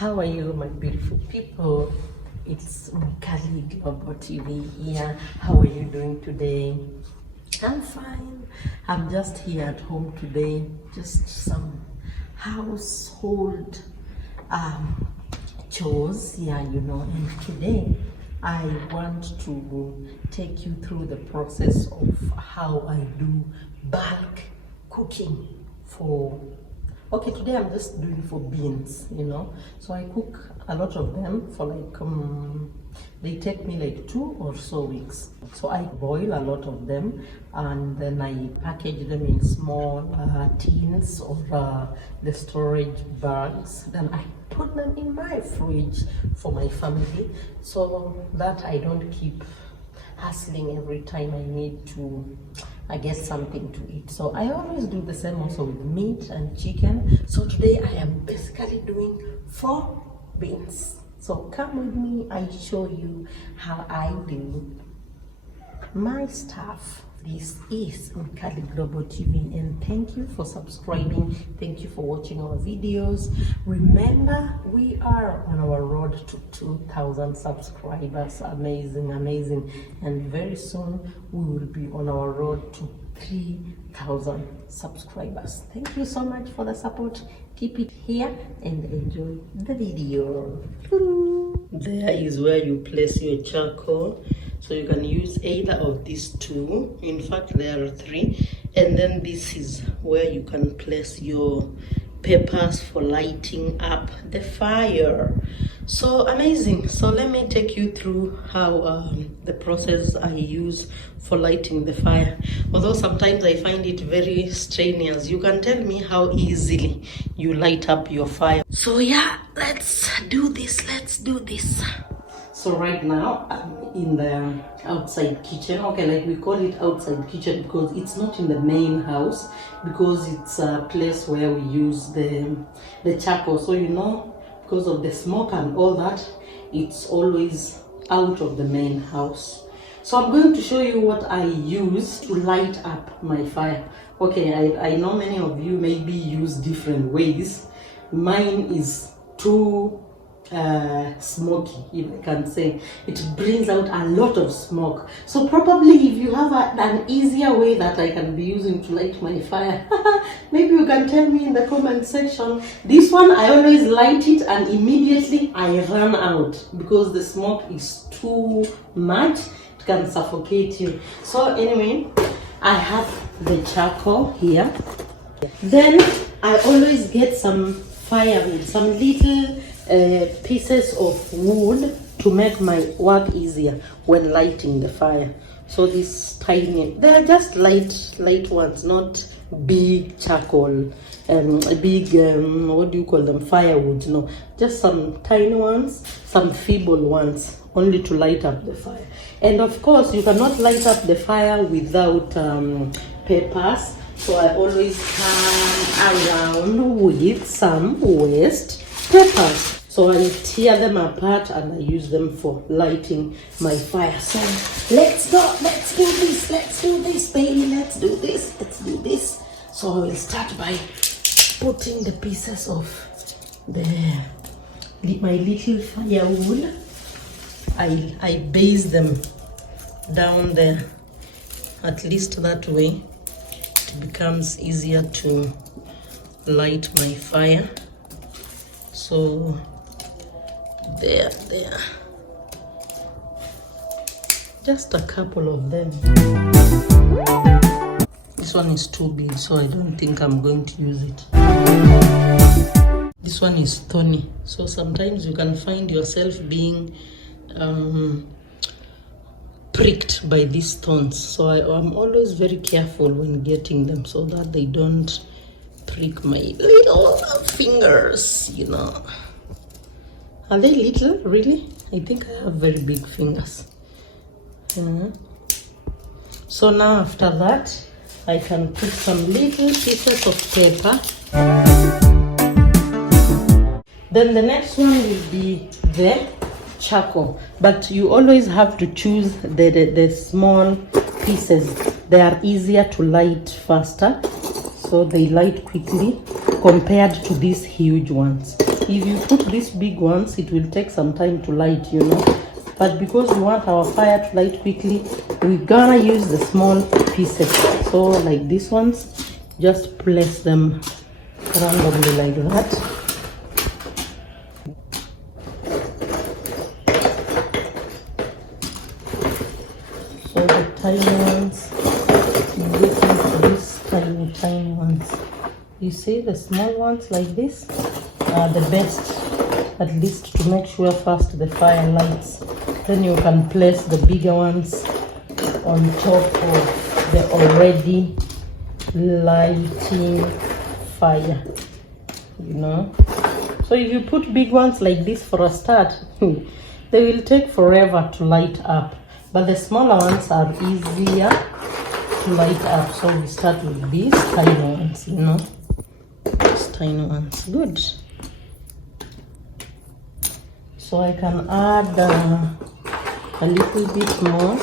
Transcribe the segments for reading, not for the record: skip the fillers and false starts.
How are you, my beautiful people? It's Mwikali Global TV here. How are you doing today? I'm fine. I'm just here at home today. Just some household chores, and today I want to take you through the process of how I do bulk cooking for today I'm just doing for beans, so I cook a lot of them for they take me like 2 or so weeks. So I boil a lot of them and then I package them in small tins or the storage bags. Then I put them in my fridge for my family so that I don't keep hustling every time I need to get something to eat. So I always do the same also with meat and chicken. So today I am basically doing 4 beans. So come with me, I show you how I do my stuff. This is Mwikali Global TV and thank you for subscribing. Thank you for watching our videos. Remember, we are on our road to 2,000 subscribers. Amazing. And very soon we will be on our road to 3,000 subscribers. Thank you so much for the support. Keep it here and enjoy the video. There is where you place your charcoal. So you can use either of these 2. In fact, there are 3. And then this is where you can place your peppers for lighting up the fire. So amazing. So let me take you through how the process I use for lighting the fire. Although sometimes I find it very strenuous. You can tell me how easily you light up your fire. So yeah, let's do this. So right now I'm in the outside kitchen. Okay, like we call it outside kitchen because it's not in the main house, because it's a place where we use the charcoal. So because of the smoke and all that, it's always out of the main house. So I'm going to show you what I use to light up my fire. Okay, I know many of you maybe use different ways. Mine is too smoky, if I can say. It brings out a lot of smoke. So probably if you have an easier way that I can be using to light my fire, maybe you can tell me in the comment section. This one I always light it and immediately I run out because the smoke is too much. It can suffocate you. So anyway, I have the charcoal here. Then I always get some firewood, some little pieces of wood to make my work easier when lighting the fire. So these tiny, they are just light ones, not big charcoal, big what do you call them, firewood. No, just some tiny ones, some feeble ones, only to light up the fire. And of course you cannot light up the fire without peppers. So I always come around with some waste peppers. So I tear them apart and I use them for lighting my fire. So let's go, let's do this, baby, let's do this. So I will start by putting the pieces of my little firewood. I base them down there, at least that way it becomes easier to light my fire. So there, just a couple of them. This one is too big, so I don't think I'm going to use it. This one is thorny, so sometimes you can find yourself being pricked by these thorns. So I'm always very careful when getting them so that they don't prick my little fingers, Are they little? Really? I think I have very big fingers. So now after that, I can put some little pieces of pepper. Then the next one will be the charcoal. But you always have to choose the small pieces. They are easier to light faster. so they light quickly compared to these huge ones. If you put these big ones, it will take some time to light, you know. But because we want our fire to light quickly, we're gonna use the small pieces. So like these ones, just place them randomly like that. So the tiny ones, these tiny ones. You see the small ones like this are the best, at least to make sure first the fire lights. Then you can place the bigger ones on top of the already lighting fire, you know. So if you put big ones like this for a start, they will take forever to light up, but the smaller ones are easier to light up. So we start with these tiny ones, you know, these tiny ones. Good. So I can add a little bit more.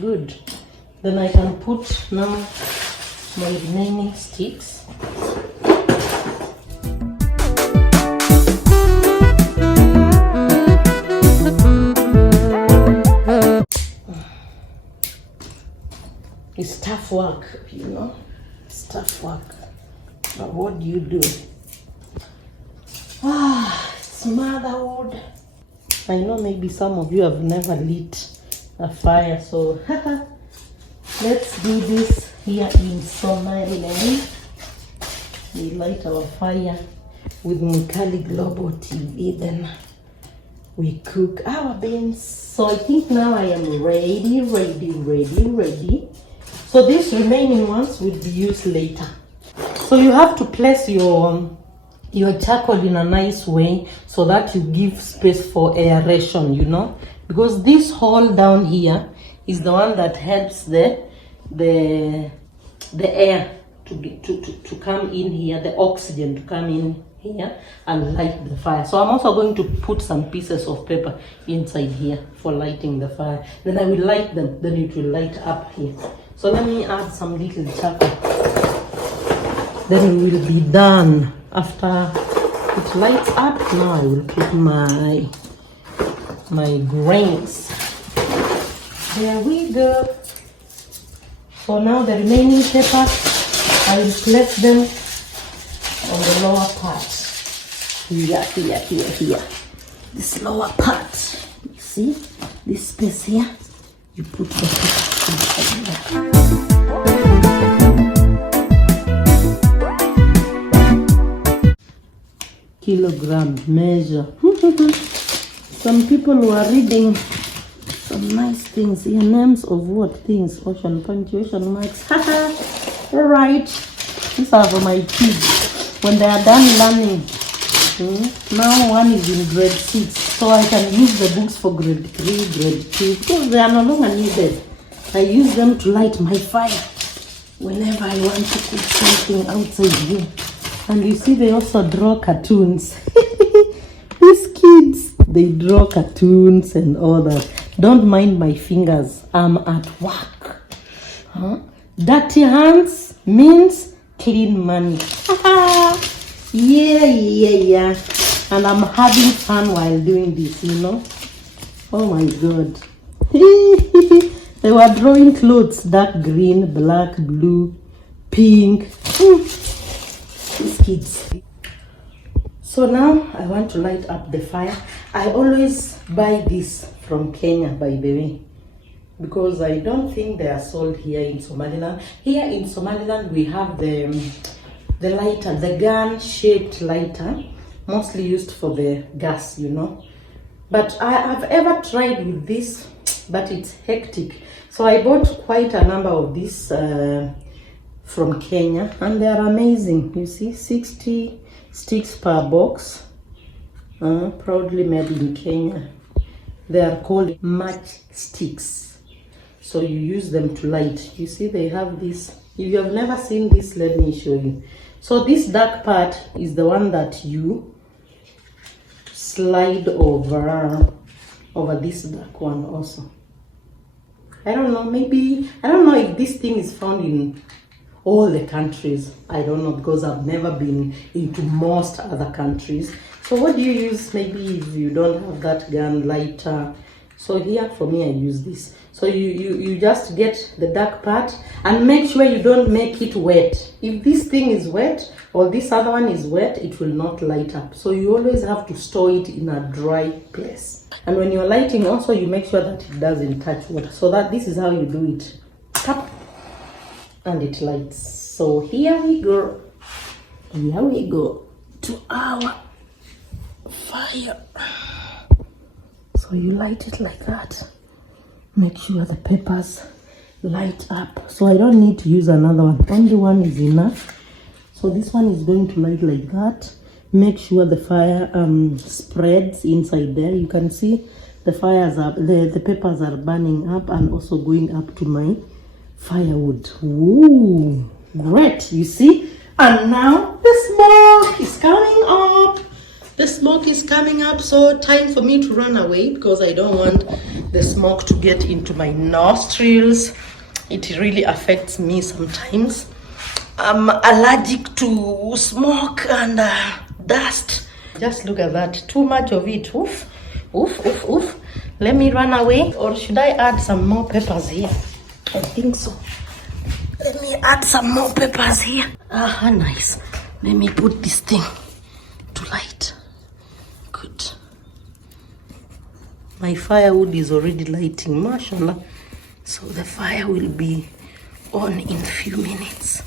Good. Then I can put now my remaining sticks. It's tough work, you know. It's tough work. But what do you do? It's motherhood. I know maybe some of you have never lit a fire, so let's do this here in Somaliland. We light our fire with Mwikali Global TV, then we cook our beans. So I think now I am ready. So these remaining ones will be used later. So you have to place your charcoal in a nice way so that you give space for aeration, you know, because this hole down here is the one that helps the air to come in here, the oxygen to come in here and light the fire. So I'm also going to put some pieces of paper inside here for lighting the fire. Then I will light them, then it will light up here. So let me add some little charcoal. Then we will be done. After it lights up, now I will put my grains. There we go. So now the remaining paper, I will place them on the lower part. Here. This lower part. You see this space here? You put the paper inside here. Kilogram measure. Some people were reading some nice things here. Names of what things? Ocean punctuation marks. Alright. These are for my kids when they are done learning. Now one is in grade 6. So I can use the books for grade 3, grade 2 because they are no longer needed. I use them to light my fire whenever I want to cook something outside here. And you see they also draw cartoons. These kids, they draw cartoons and all that. Don't mind my fingers, I'm at work. Dirty hands means clean money. Yeah. And I'm having fun while doing this, you know. Oh my God. They were drawing clothes, dark green, black, blue, pink. These kids. So now I want to light up the fire. I always buy this from Kenya, by the way, because I don't think they are sold here in Somaliland. Here in Somaliland we have the lighter, the gun-shaped lighter, mostly used for the gas, you know. But I've ever tried with this, but it's hectic. So I bought quite a number of these from Kenya, and they are amazing. You see, 60 sticks per box, proudly made in Kenya. They are called match sticks. So you use them to light. You see, they have this. If you have never seen this, let me show you. So this dark part is the one that you slide over this dark one also. I don't know, maybe, I don't know if this thing is found in all the countries. I don't know, because I've never been into most other countries. So what do you use? Maybe if you don't have that gun, lighter. So here for me, I use this. So you just get the dark part and make sure you don't make it wet. If this thing is wet or this other one is wet, it will not light up. So you always have to store it in a dry place. And when you're lighting also, you make sure that it doesn't touch water. So that this is how you do it. Tap, and it lights. So here we go. Here we go to our fire. So you light it like that. Make sure the peppers light up. So I don't need to use another one. Only one is enough. So this one is going to light like that. Make sure the fire spreads inside there. You can see the fires are the peppers are burning up and also going up to my firewood. Ooh, great! You see, and now the smoke is coming up. The smoke is coming up, so time for me to run away because I don't want the smoke to get into my nostrils. It really affects me sometimes. I'm allergic to smoke and dust. Just look at that, too much of it. Oof, oof, oof, oof. Let me run away, or should I add some more peppers here? I think so. Let me add some more peppers here. Ah, nice. Let me put this thing to light. Good. My firewood is already lighting, mashallah. So the fire will be on in a few minutes.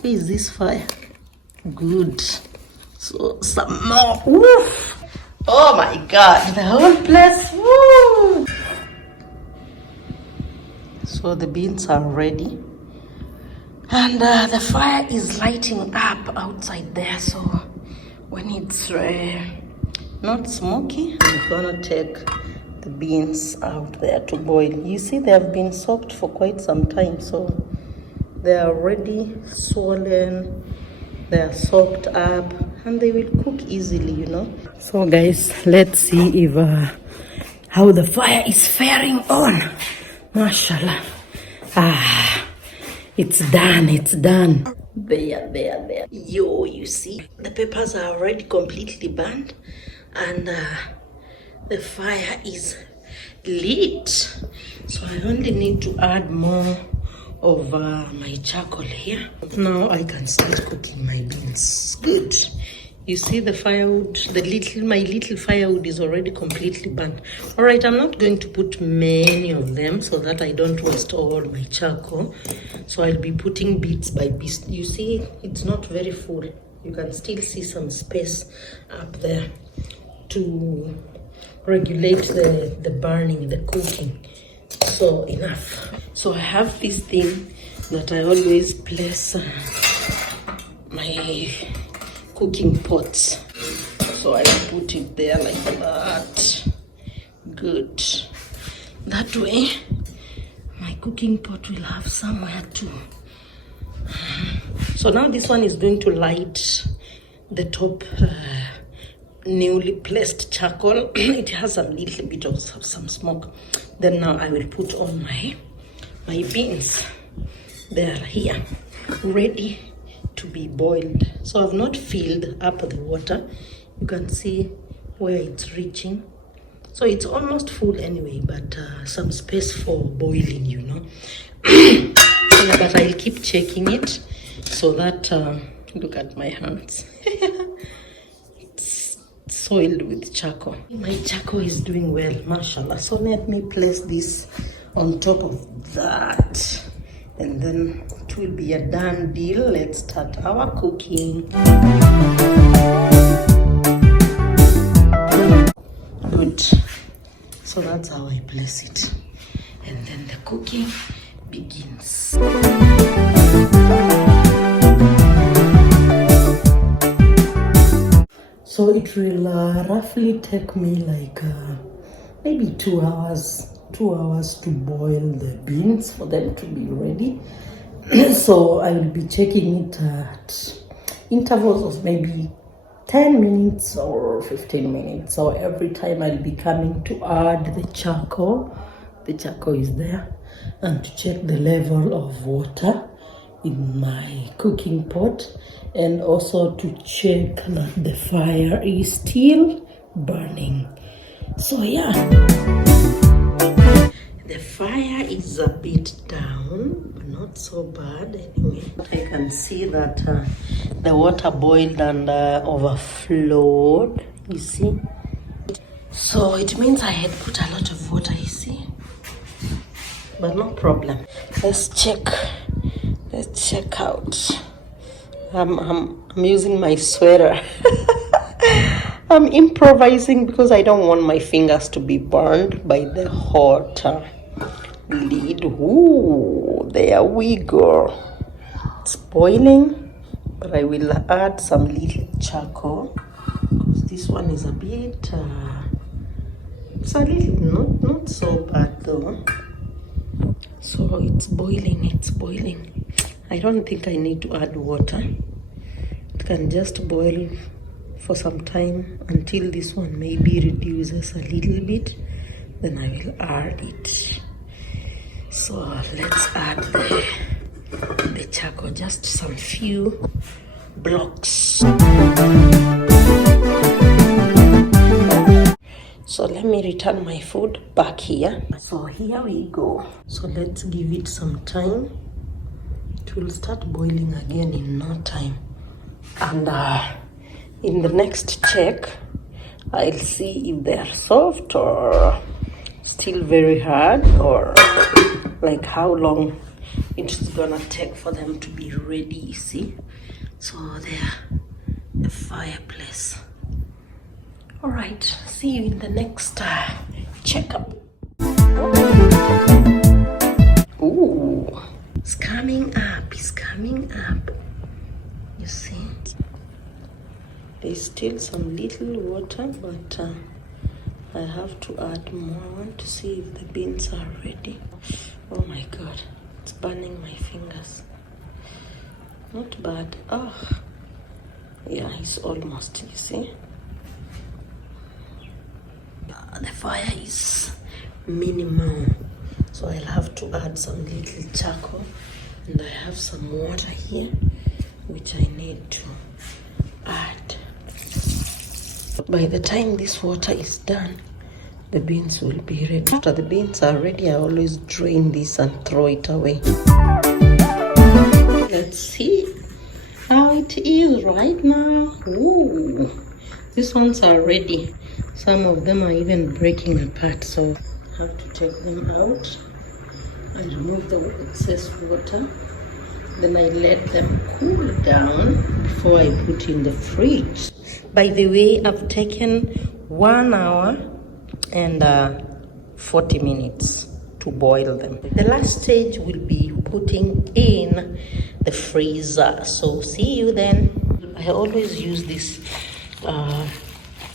Where is this fire? Good. So some more. Woof. Oh my God, the whole place. Woo. So the beans are ready. And the fire is lighting up outside there. So when it's not smoky, I'm gonna take the beans out there to boil. You see, they have been soaked for quite some time. So they are already swollen, they are soaked up, and they will cook easily, you know. So guys, let's see if how the fire is faring on. Mashallah. Ah, it's done, it's done. There. Yo, you see, the peppers are already completely burned, and the fire is lit. So I only need to add more of my charcoal here. Now I can start cooking my beans. Good. You see the firewood, my little firewood is already completely burnt. All right, I'm not going to put many of them so that I don't waste all my charcoal. So I'll be putting bits by bits. You see, it's not very full. You can still see some space up there to regulate the burning, the cooking. So enough. So I have this thing that I always place my cooking pots. So I put it there like that. Good. That way my cooking pot will have somewhere to. So now this one is going to light the top newly placed charcoal. It has a little bit of some smoke. Then now I will put on my beans. They are here, ready to be boiled. So I've not filled up the water. You can see where it's reaching. So it's almost full anyway, but some space for boiling, you know. Yeah, but I'll keep checking it so that, look at my hands. It's soiled with charcoal. My charcoal is doing well, mashallah. So let me place this on top of that. And then it will be a done deal. Let's start our cooking. Good. So that's how I place it. And then the cooking begins. So it will roughly take me like maybe 2 hours. 2 hours to boil the beans for them to be ready. So I will be checking it at intervals of maybe 10 minutes or 15 minutes. So every time I'll be coming to add the charcoal is there, and to check the level of water in my cooking pot, and also to check that the fire is still burning. So yeah, the fire is a bit down, but not so bad anyway. I can see that the water boiled and overflowed, you see. So it means I had put a lot of water, you see. But no problem. Let's check out. I'm using my sweater. I'm improvising because I don't want my fingers to be burned by the hot lid. Ooh, there we go. It's boiling, but I will add some little charcoal because this one is a bit it's a little not so bad though. So it's boiling. I don't think I need to add water. It can just boil for some time until this one maybe reduces a little bit, then I will add it. So let's add the charcoal, just some few blocks. So let me return my food back here. So here we go. So let's give it some time. It will start boiling again in no time. And in the next check, I'll see if they are soft or still very hard, or like how long it's gonna take for them to be ready, you see. So there, the fireplace. All right, see you in the next checkup. Ooh, it's coming up, you see. There's still some little water, but I have to add more. I want to see if the beans are ready. Oh my god, it's burning my fingers. Not bad. Oh, yeah, it's almost, you see. The fire is minimal, so I'll have to add some little charcoal, and I have some water here which I need to add. By the time this water is done, the beans will be ready. After the beans are ready, I always drain this and throw it away. Let's see how it is right now. Ooh, these ones are ready. Some of them are even breaking apart, so I have to take them out and remove the excess water. Then I let them cool down before I put in the fridge. By the way, I've taken 1 hour and 40 minutes to boil them. The last stage will be putting in the freezer. So see you then. I always use this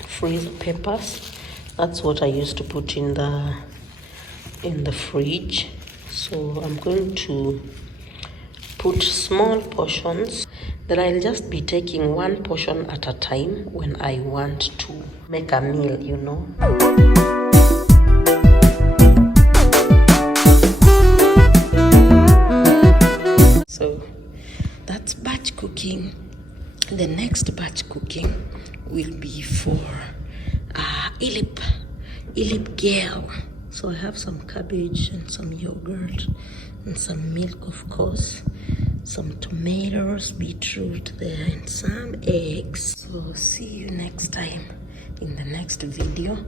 freezer papers. That's what I used to put in the fridge. So I'm going to put small portions. Then I'll just be taking one portion at a time when I want to make a meal, you know. So that's batch cooking. The next batch cooking will be for Ilip Gale. So I have some cabbage and some yogurt and some milk, of course, some tomatoes, beetroot there, and some eggs. So see you next time in the next video.